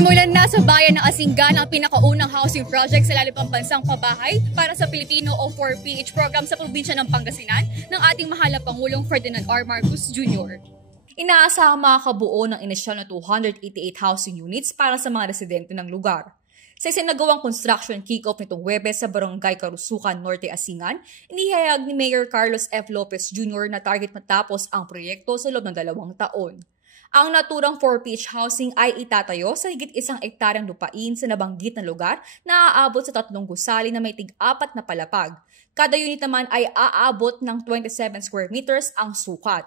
Sinimulan na sa bayan ng Asingan ang pinakaunang housing project sa lalim pambansang pabahay para sa Pilipino o 4PH program sa probinsya ng Pangasinan ng ating mahal na Pangulong Ferdinand R. Marcos Jr. Inaasahang makakabuo ng inisyal na 288 housing units para sa mga residente ng lugar. Sa isinagawang construction kick-off nitong Huwebes sa Barangay Karusukan, Norte, Asingan, inihayag ni Mayor Carlos F. Lopez Jr. na target matapos ang proyekto sa loob ng 2 taon. Ang naturang 4PH housing ay itatayo sa higit 1 ektaryang lupain sa nabanggit na lugar na aabot sa 3 gusali na may tig-4 na palapag. Kada unit naman ay aabot ng 27 square meters ang sukat.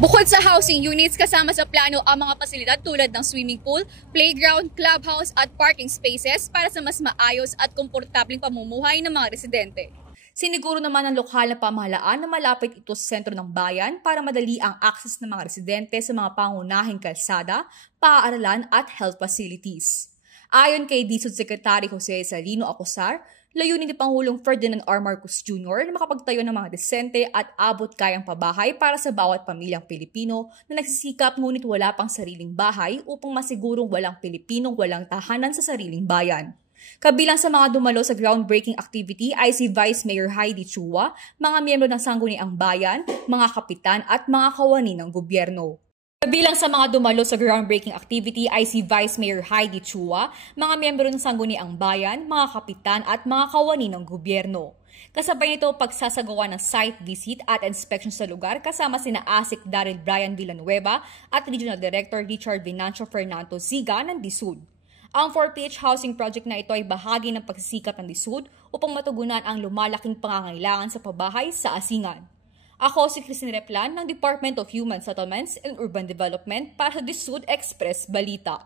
Bukod sa housing units, kasama sa plano ang mga pasilidad tulad ng swimming pool, playground, clubhouse at parking spaces para sa mas maayos at komportableng pamumuhay ng mga residente. Siniguro naman ng lokal na pamahalaan na malapit ito sa sentro ng bayan para madali ang access ng mga residente sa mga pangunahing kalsada, paaralan at health facilities. Ayon kay DSUD Secretary Jose Salino Acosar, layunin ni Pangulong Ferdinand R. Marcos Jr. na makapagtayo ng mga desente at abot-kayang pabahay para sa bawat pamilyang Pilipino na nagsisikap ngunit wala pang sariling bahay upang masigurong walang Pilipinong walang tahanan sa sariling bayan. Kabilang sa mga dumalo sa groundbreaking activity ay si Vice Mayor Heidi Chua, mga miyembro ng Sangguniang Bayan, mga kapitan at mga kawani ng gobyerno. Kabilang sa mga dumalo sa groundbreaking activity ay si Vice Mayor Heidi Chua, mga miyembro ng Sangguniang Bayan, mga kapitan at mga kawani ng gobyerno. Kasabay nito pagsasagawa ng site visit at inspection sa lugar kasama sina ASIC Daryl Brian Villanueva at Regional Director Richard Venancio Fernando Ziga ng DSUD. Ang 4PH housing project na ito ay bahagi ng pagsisikap ng DSUD upang matugunan ang lumalaking pangangailangan sa pabahay sa Asingan. Ako si Christine Replan ng Department of Human Settlements and Urban Development para sa DSUD Express Balita.